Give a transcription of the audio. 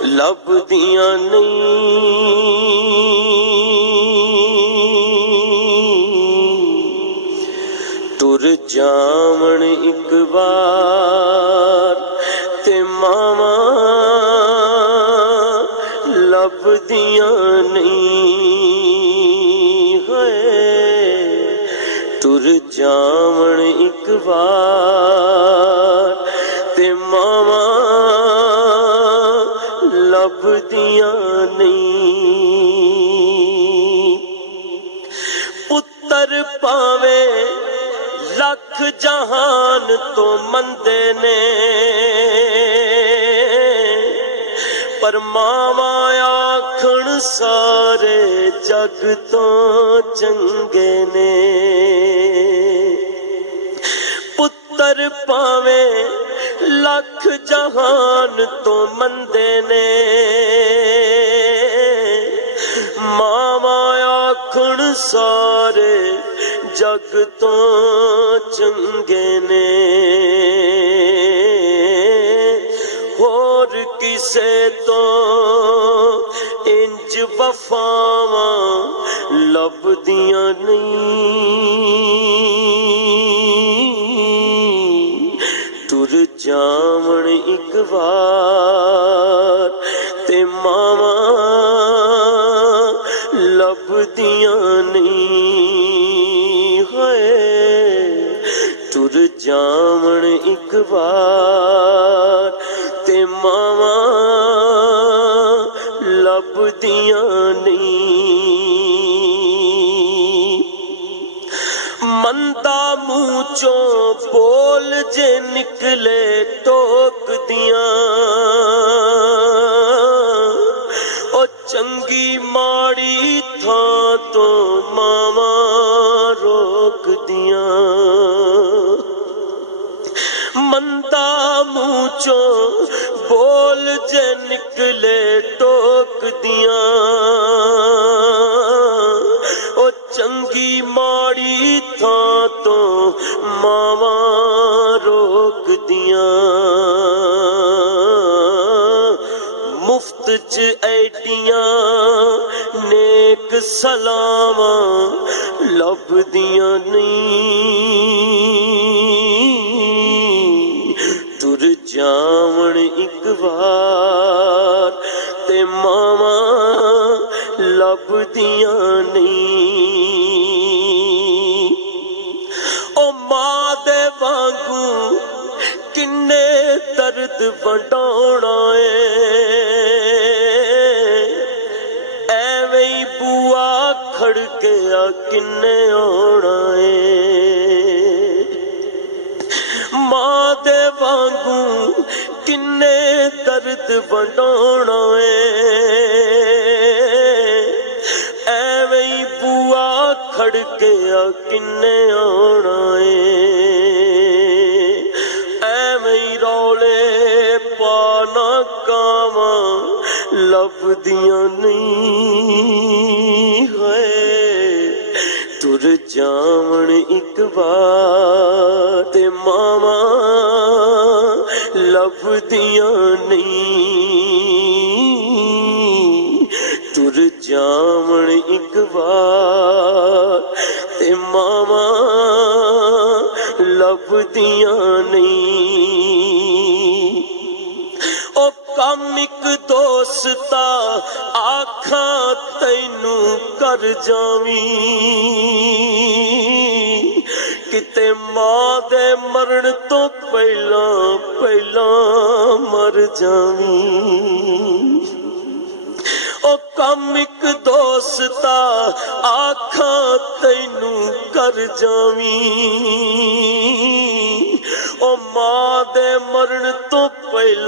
लभदियां नहीं। तुर जावण एक बार ते मावा लभदियां नहीं है। तुर जावण एक बार ते मावा लभदियां नहीं। पुत्तर पावे लख जहान तो मंदे ने, पर मावा आखण सारे जग तो चंगे ने। पुत्तर पावे लख जहान तो मंदे ने, मावा आखण सारे जग तो चंगे ने। होर किसे तो इंज वफावां लभदियां नहीं। तुर जावण एक बार ते मावा लभदियां नहीं है। तुर जावण एक बार ते मावा लभदियां नहीं। मंदा मुंह चों बोल जे निकले टोक दियां, ओ चंगी माड़ी थां तो मावा रोक दियां। मंदा मुंह चों बोल जे निकले टोक दियां, ओ चंगी माड़ी थां तो मावा रोक दियां। मुफ्त च ऐडियां नेक सलावां लभदियां नहीं। तुर जावण एक बार ते मावा लभदियां नहीं। ओ मां दे वांगू किन्ने दर्द वंडाउणा है, एवें ही बुआ खड़किया किन्ने आउणा है। मां दे वांगू किन्ने दर्द वंडाउणा है, एवें ही बुआ खड़किया किन्ने आउणा है। एवें ही रौले पाना कावां लभदियां नहीं है। तुर जावण एक बार ते मावा लभदियां नहीं। तुर जावण एक बार ते मावा लभदियां नहीं। ओ कम एक दोस्ता आखा तैनू कर जावी, किते मां दे मरण तो पहला पहला मर जावी। ओ कम एक दोस्ता आखा तैनू कर जावी, ओ मां दे मरण तो पहला